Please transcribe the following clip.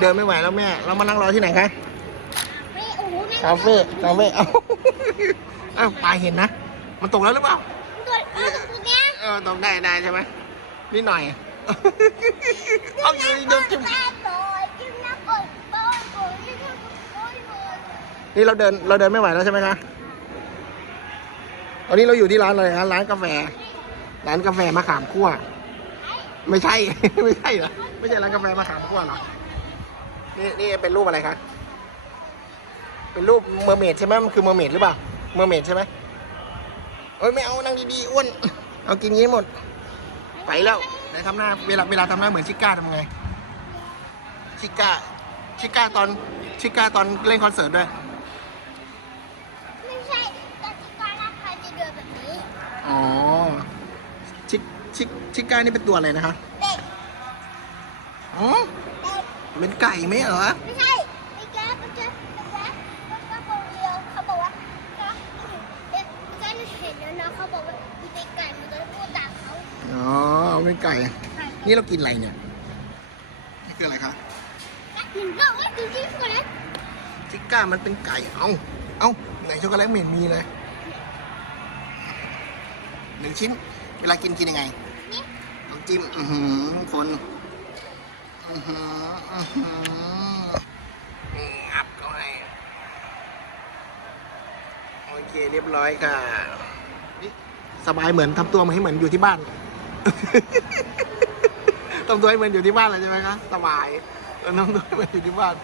เดินไม่ไหวแล้วแม่ เรามานั่งรอที่ไหนคะไม่โอ้โหแม่คาเฟ่คาเฟ่เอ้าเอ้าปลายเห็นนะ มันตกแล้วหรือเปล่าตัวเออตัวเนี้ยเออตกได้ได้ใช่ไหมนิดหน่อยเอาอยู่โดนจิ้มแม่บอยจิ้มน้ำก่อนบอยบอยจิ้มน้ำก่อนบอยบอยนี่เราเดินเราเดินไม่ไหวแล้วใช่ไหมคะตอนนี้เราอยู่ที่ร้านอะไรคะร้านกาแฟ ร้านกาแฟมะขามคั่ว ไม่ใช่ ไม่ใช่เหรอ ไม่ใช่ร้านกาแฟมะขามคั่วเหรอ นี่นี่เป็นรูปอะไรคะ เป็นรูปเมอร์เมดใช่ไหมมันคือเมอร์เมดหรือเปล่า เมอร์เมดใช่ไหมเอ้ยไม่เอานั่งดีๆอ้วน เอากินงี้หมด ไปแล้วไหนทำหน้าเวลาเวลาทำหน้าเหมือนชิก้าทำไง ชิก้า ชิก้าตอน ชิก้าตอนเล่นคอนเสิร์ตด้วย ไม่ใช่แต่ที่การรับใครจะเดินแบบนี้ อ๋อ ชิชิชิก้านี่เป็นตัวอะไรนะคะ เด็ก อ๋อ เป็นไก่ไหมเหรอไม่ใช่ไม่แก้ไม่แก้ไม่แก้ไม่แก้คนเดียวเขาบอกว่าเขาเด็กไม่ใช่เห็นแล้วนะเขาบอกว่ามีเป็นไก่มันจะพูดด่าเขาอ๋อเป็นไก่นี่เรากินอะไรเนี่ย นี่คืออะไรคะหนึ่งบอกว่าจริงๆคนนั้นชิก้ามันเป็นไก่ เอ้าเอ้าไหนช็อกโกแลตเหม็นมีเลยหนึ่งชิ้น เวลากินกินยังไงนี่ต้องจิ้ม อือหือคน อือหืออือหืองับเขาให้โอเคเรียบร้อยค่ะนี่สบายเหมือนทำตัวมาให้เหมือนอยู่ที่บ้านทำตัวให้เหมือนอยู่ที่บ้านเลยใช่ไหมคะสบายน้อทำตัวให้เหมือนอยู่ที่บ้าน